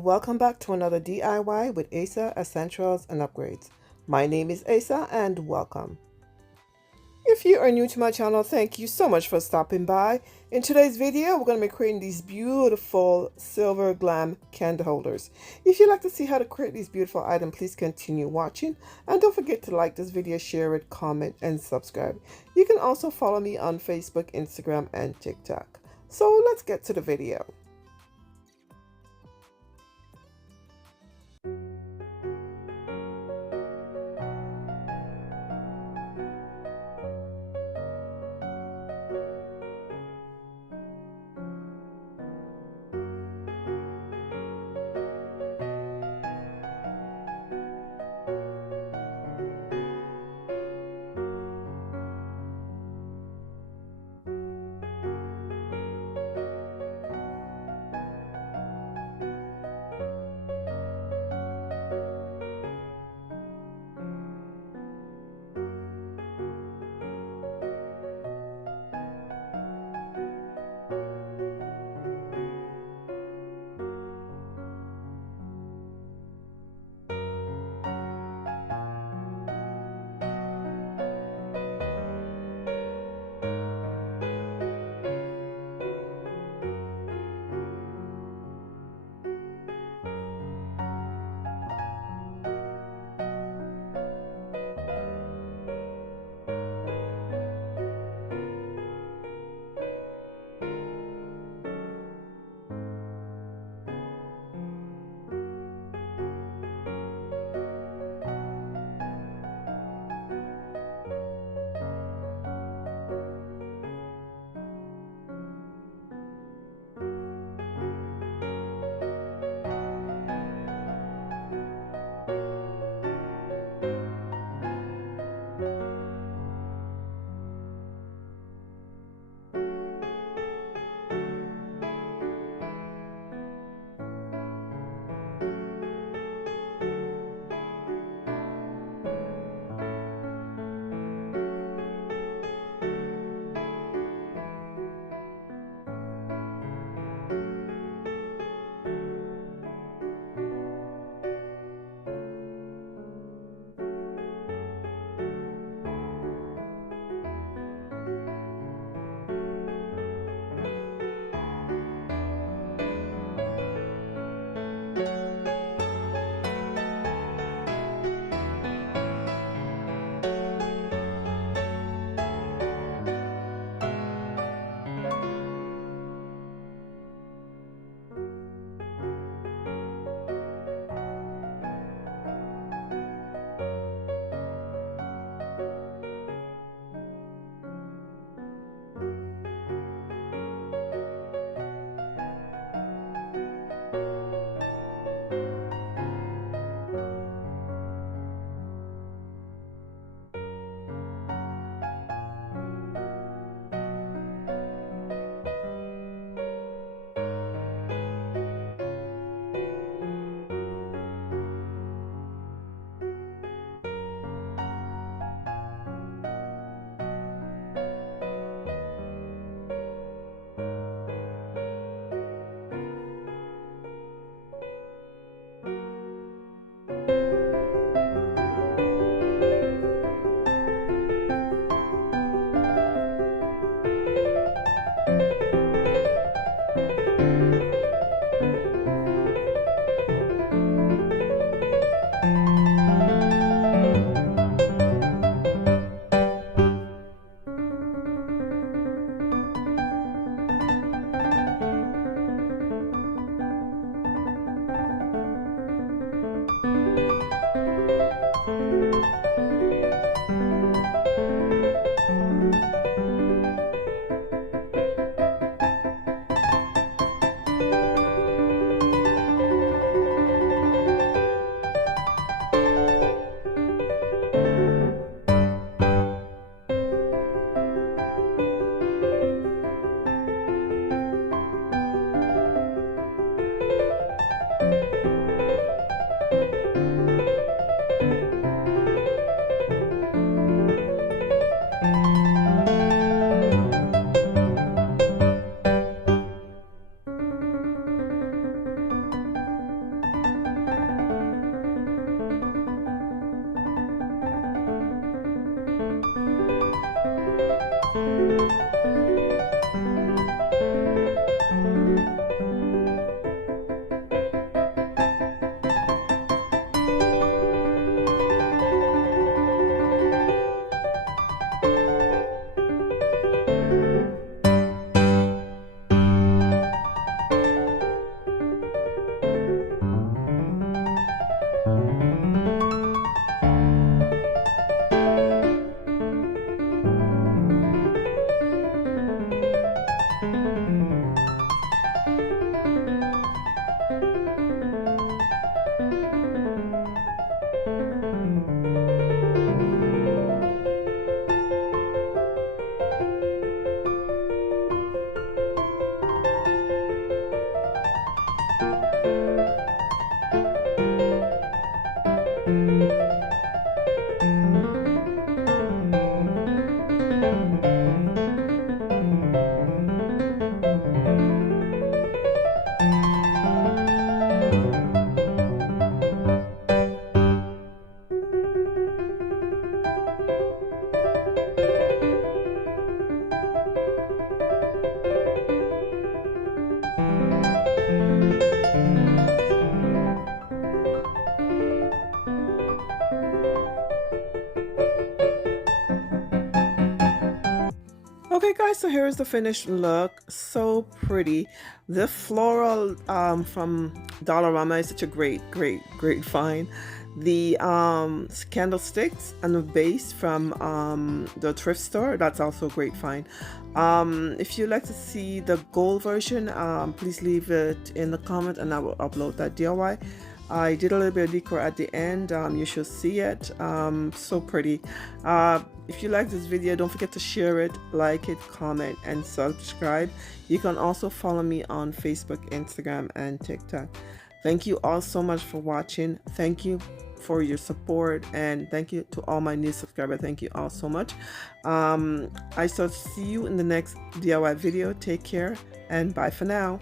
and welcome back to another DIY with Asa Essentials and Upgrades. My name is Asa and welcome. If you are new to my channel, thank you so much for stopping by. In today's video, we're going to be creating these beautiful silver glam candle holders. If you'd like to see how to create these beautiful items, please continue watching. And don't forget to like this video, share it, comment, and subscribe. You can also follow me on Facebook, Instagram, and TikTok. So let's get to the video. Okay guys, so here's the finished look. So pretty. The floral from Dollarama is such a great find. The candlesticks and the base from the thrift store, that's also a great find. If you'd like to see the gold version, please leave it in the comment and I will upload that DIY. I did a little bit of decor at the end. You should see it. So pretty. If you like this video, don't forget to share it, like it, comment, and subscribe. You can also follow me on Facebook, Instagram, and TikTok. Thank you all so much for watching. Thank you for your support, and thank you to all my new subscribers. Thank you all so much. I shall see you in the next DIY video. Take care and bye for now.